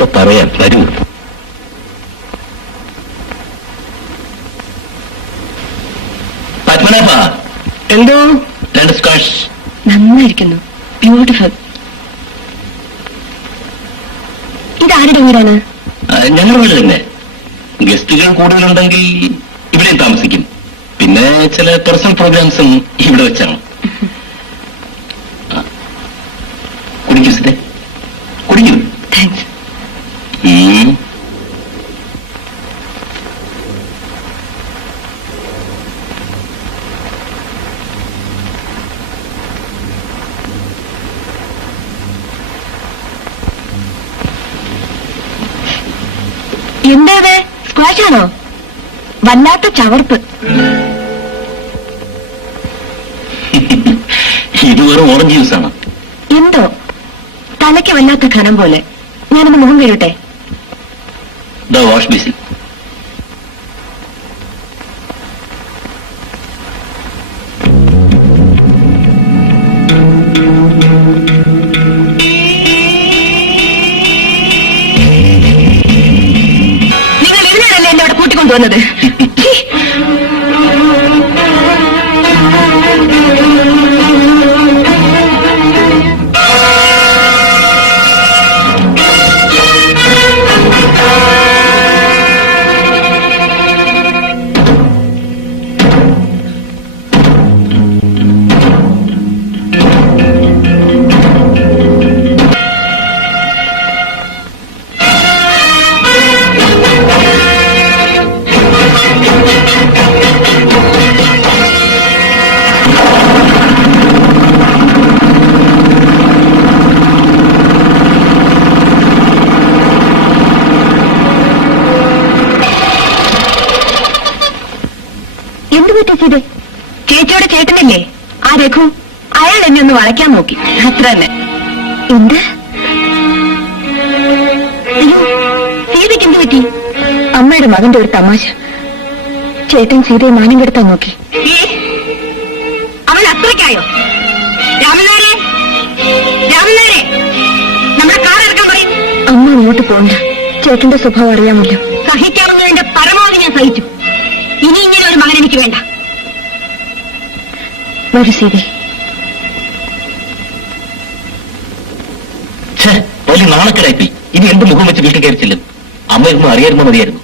ഒക്കെ പറയാൻ വരൂ. പത്മനാഭ, എന്തോ? 2 സ്ക്വാഷ്. നന്നായിരിക്കുന്നു, ബ്യൂട്ടിഫുൾ. ഇതാരുടെ വീടാണ്? ഞങ്ങളുടെ വീട് തന്നെ. ഗസ്റ്റുകൾ കൂടുതലുണ്ടെങ്കിൽ ഇവിടെ താമസിക്കും. പിന്നെ ചില പേഴ്സണൽ പ്രോഗ്രാംസും ഇവിടെ വെച്ചാണ്. കുടിക്കൂ സിതേ, കുടിക്കൂ. താങ്ക്സ്. എന്താ സ്ക്വാഷാണോ? വല്ലാത്ത ചവർപ്പ്. ഇത് വെറും ഓറഞ്ച് ജ്യൂസാണ്. എന്തോ തലയ്ക്ക് വല്ലാത്ത ഖനം പോലെ. ഞാനൊന്ന് മുഖം കഴിയട്ടെ. വാഷ് ബേസിൽ. നിങ്ങൾ ഇതിനാണല്ലേ എന്നെ അവിടെ കൂട്ടിക്കൊണ്ടുവന്നത്? ചേച്ചിയുടെ ചേട്ടനല്ലേ ആ രഘു? അയാൾ എന്നെ ഒന്ന് വളയ്ക്കാൻ നോക്കി, അത്ര തന്നെ. എന്ത്? സീതയ്ക്ക് എന്ത് പറ്റി? അമ്മയുടെ മകന്റെ ഒരു തമാശ. ചേട്ടൻ സീതയെ മാനം കെടുത്താൻ നോക്കി. അവൻ അത്രയ്ക്കായോ? രാമനാരെ, രാമനാരെ, നമ്മുടെ കാർ ഇറക്കാൻ പറയും. അമ്മ അങ്ങോട്ട് പോകണ്ട, ചേട്ടന്റെ സ്വഭാവം അറിയാമല്ലോ. സഹിക്കാവുന്നതിന്റെ പരമാവധി ഞാൻ സഹിച്ചു. ഇനി ഇങ്ങനെ ഒരു മകൻ എനിക്ക് വേണ്ട. വരൂ സീതേ. വലിയ നാണക്കേടായി. ഇനി എന്ത് മുഖം വെച്ച് വീട്ടിൽ കയറിച്ചില്ല. അമ്മ ഒന്നും അറിയായിരുന്നോ മതിയായിരുന്നു.